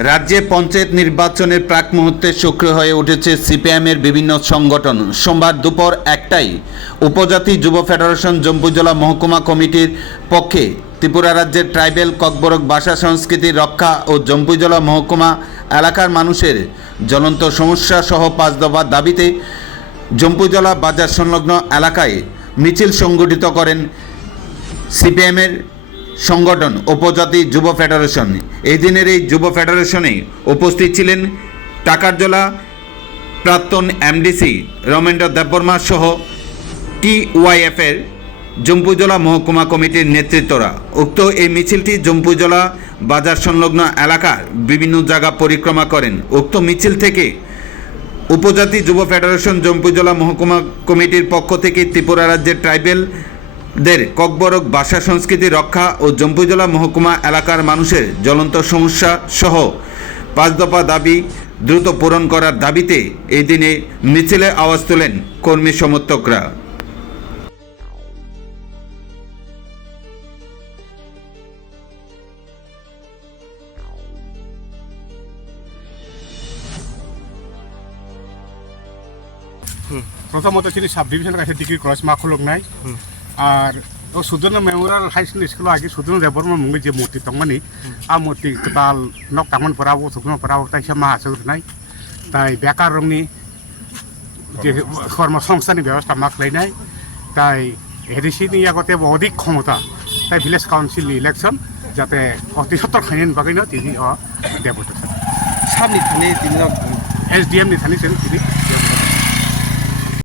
রাজ্যে পঞ্চায়েত নির্বাচনের প্রাক মুহূর্তে সক্রিয় হয়ে উঠেছে সিপিএমের বিভিন্ন সংগঠন। সোমবার দুপুর একটাই উপজাতি যুব ফেডারেশন জম্পুজলা মহকুমা কমিটির পক্ষে ত্রিপুরা রাজ্যের ট্রাইবেল ককবরক ভাষা সংস্কৃতি রক্ষা ও জম্পুজলা মহকুমা এলাকার মানুষের জ্বলন্ত সমস্যা সহ পাঁচ দফার দাবিতে জম্পুজলা বাজার সংলগ্ন এলাকায় মিছিল সংগঠিত করেন সিপিএমের সংগঠন উপজাতি যুব ফেডারেশন। এই দিনের এই যুব ফেডারেশনে উপস্থিত ছিলেন টাকারজলা প্রাক্তন এমডিসি রমেন্দ্র দেববর্মা সহ টিওয়াইএফের জম্পুজলা মহকুমা কমিটির নেতৃত্বরা। উক্ত এই মিছিলটি জম্পুজলা বাজার সংলগ্ন এলাকার বিভিন্ন জায়গা পরিক্রমা করেন। উক্ত মিছিল থেকে উপজাতি যুব ফেডারেশন জম্পুজলা মহকুমা কমিটির পক্ষ থেকে ত্রিপুরা রাজ্যের ট্রাইবেলদের ককবরক ভাষা সংস্কৃতি রক্ষা ও জম্পুজলা মহকুমা এলাকার মানুষের জ্বলন্ত সমস্যা সহ পাঁচ দফা দাবি দ্রুত পূরণ করার দাবিতে এই দিনে মিছিলে আওয়াজ তোলেন কর্মী সমর্থকরা। প্রথমত তিনি সাব ডিভিশন কাছে ডিগ্রি ক্রস মার্ক হলক নাই আর সুদন মেমোরিয়াল হাই স্কুল আগে সুদন দেবর্মা মুঙ্গি যে মূর্তি তঙ্গনি আ মূর্তি তাল নক তামন পরাবো সুগ্ন পরাবো তাই সে মা আসল নাই। তাই বেকার রংনি যে কর্মসংস্থানের ব্যবস্থা মাক লাইনাই তাই হেরিসিনি আগতে অধিক ক্ষমতা। তাই ভিলেজ কাউন্সিল ইলেকশন যাতে অতি সত্তর খাইন বাকি না তিনি দেবতা সামনে থানে তিনি এস ডি এম নিথানি তিনি দেবতা